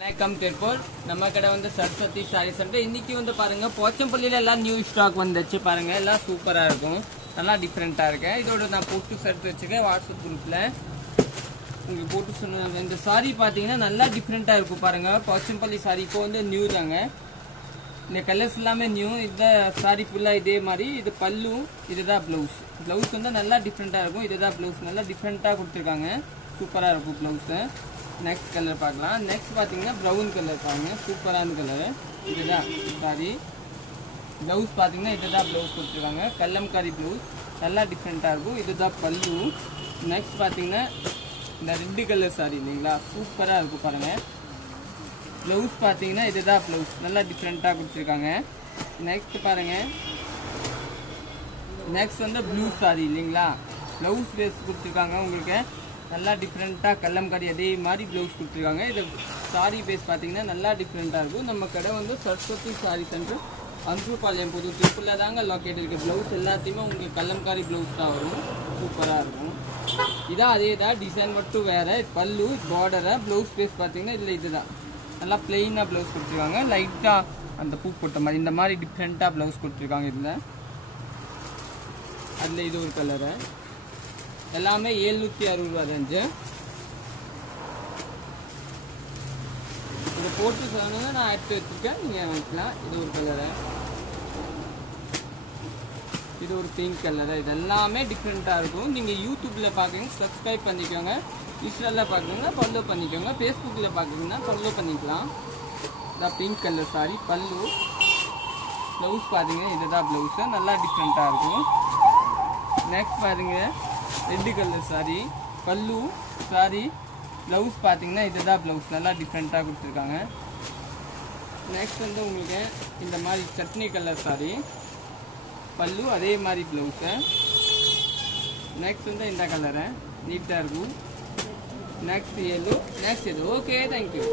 வணக்கம் திருப்பூர் நம்ம கடை வந்து சரஸ்வதி சாரி சென்டர். இன்னைக்கு வந்து பாருங்க போச்சம்பள்ளியில எல்லாம் நியூ ஸ்டாக் வந்துச்சு பாருங்க. எல்லாம் சூப்பரா இருக்கும், நல்லா டிஃப்ரெண்டா இருக்கு. இதோட நான் போட்டு எடுத்து வச்சுக்கேன் வாட்ஸ்அப் குரூப்ல உங்களுக்கு போட்டு சொன்ன. இந்த சாரி பாத்தீங்கன்னா நல்லா டிஃப்ரெண்டா இருக்கும் பாருங்க. போச்சம்பள்ளி சாரி இப்போ வந்து நியூ தாங்க. இந்த கலர்ஸ் எல்லாமே நியூ. இந்த சாரி ஃபுல்லா இதே மாதிரி. இது பல்லு, இதுதான் பிளவுஸ். பிளவுஸ் வந்து நல்லா டிஃப்ரெண்டா இருக்கும். இதுதான் பிளவுஸ், நல்லா டிஃப்ரெண்டா கொடுத்துருக்காங்க. சூப்பரா இருக்கும் பிளவுஸ். நெக்ஸ்ட் கலர் பார்க்கலாம். நெக்ஸ்ட் பார்த்தீங்கன்னா ப்ரௌன் கலர் பாருங்க, சூப்பரான கலரு. இதுதான் சாரி. ப்ளவுஸ் பார்த்தீங்கன்னா இதுதான் ப்ளவுஸ் கொடுத்துருக்காங்க, கல்லம்காரி ப்ளவுஸ், நல்லா டிஃப்ரெண்ட்டாக இருக்கும். இதுதான் பல்லு. நெக்ஸ்ட் பார்த்தீங்கன்னா இந்த ரெட்டு கலர் சாரி இல்லைங்களா, சூப்பராக இருக்கும் பாருங்கள். ப்ளவுஸ் பார்த்தீங்கன்னா இதுதான் ப்ளவுஸ், நல்லா டிஃப்ரெண்ட்டாக கொடுத்துருக்காங்க. நெக்ஸ்ட் பாருங்கள், நெக்ஸ்ட் வந்து ப்ளூ சாரி இல்லைங்களா, ப்ளவுஸ் பேஸ் கொடுத்துருக்காங்க உங்களுக்கு, நல்லா டிஃப்ரெண்ட்டாக கல்லம்காரி அதே மாதிரி ப்ளவுஸ் கொடுத்துருக்காங்க. இது சாரி பேஸ் பார்த்தீங்கன்னா நல்லா டிஃப்ரெண்ட்டாக இருக்கும். நம்ம கடை வந்து சரஸ்வதி சாரி சென்டர், அன்புபாளையம், புது திருப்பூரில் தாங்க லொக்கேட் இருக்குது. ப்ளவுஸ் எல்லாத்தையுமே உங்களுக்கு கல்லம்காரி ப்ளவுஸ் தான் வரும், சூப்பராக இருக்கும். இதான் அதே தான், டிசைன் மட்டும் வேறு. பல்லு பார்டரை, ப்ளவுஸ் பேஸ் பார்த்தீங்கன்னா இதில் இதுதான் நல்லா பிளெயினாக ப்ளவுஸ் கொடுத்துருக்காங்க. லைட்டாக அந்த பூ போட்ட மாதிரி இந்த மாதிரி டிஃப்ரெண்ட்டாக ப்ளவுஸ் கொடுத்துருக்காங்க. இதில் அதில் இது ஒரு கலரு. எல்லாமே 760 ரேஞ்சு. இதை போட்டு சொன்னாங்க, நான் எடுத்து வச்சுருக்கேன், நீங்கள் வாங்கிக்கலாம். இது ஒரு கலரு, இது ஒரு பிங்க் கலரு. இது எல்லாமே டிஃப்ரெண்ட்டாக இருக்கும். நீங்கள் யூடியூப்பில் பார்க்குறீங்க சப்ஸ்கிரைப் பண்ணிக்கோங்க, இன்ஸ்டாவில் பார்க்குறீங்கன்னா ஃபாலோ பண்ணிக்கோங்க, ஃபேஸ்புக்கில் பார்க்குறீங்கன்னா ஃபாலோ பண்ணிக்கலாம். இதான் பிங்க் கலர் சாரி. பல்லு, ப்ளவுஸ் பார்த்தீங்கன்னா இதுதான் ப்ளவுஸு, நல்லா டிஃப்ரெண்ட்டாக இருக்கும். நெக்ஸ்ட் பாருங்க, ரெட்டு கலர் சாரி. பல்லு சாரி, ப்ளவுஸ் பார்த்தீங்கன்னா இதுதான் ப்ளவுஸ், நல்லா டிஃப்ரெண்ட்டாக கொடுத்துருக்காங்க. நெக்ஸ்ட் வந்து உங்களுக்கு இந்த மாதிரி சட்னி கலர் சாரி. பல்லு அதே மாதிரி ப்ளவுஸு. நெக்ஸ்ட் வந்து இந்த கலரு நீட்டாக இருக்கும். Next yellow. நெக்ஸ்ட் இது. Okay, thank you.